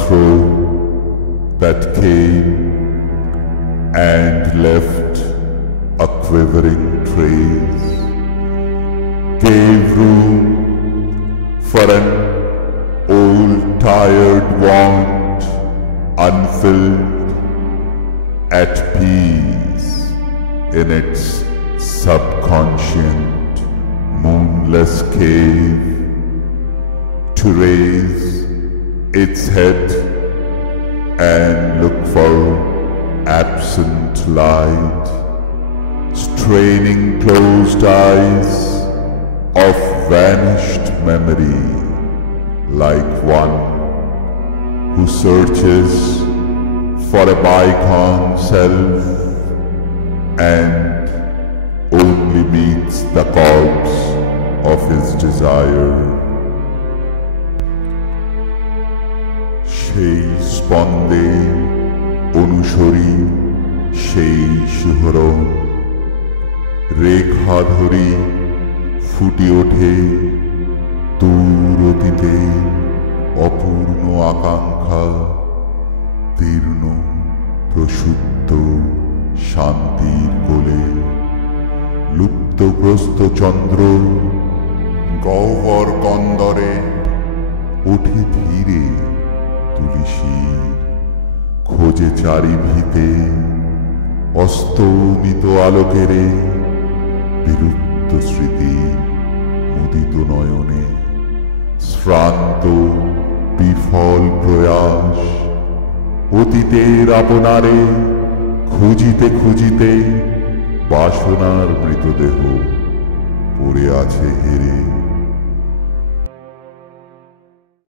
throat that came and left a quivering trace, gave room for an old tired want, unfilled, at peace in its subconscient, moonless cave, to raise its head and look for absent light, straining closed eyes of vanished memory, like one who searches for a bygone self and only meets the corpse of his desire. সেই স্পন্দে অনুসরি সেই শিহরণ, রেখা ধরি ফুটে ওঠে দূর অতীতে অপূর্ণ আকাঙ্ক্ষা, তীর্ণ প্রসুপ্ত শান্তির কোলে, লুপ্তগ্রস্ত চন্দ্র গহ্বর কন্দরে ওঠে ধীরে তুলিশির, খোঁজে চারিভিতে অস্তমিত আলোকেরে বিলুপ্ত স্মৃতি মুদিত নয়নে, শ্রান্ত বিফল প্রয়াস অতীতের আপনারে খুঁজিতে খুঁজিতে বাসনার মৃতদেহ পড়ে আছে হেরে।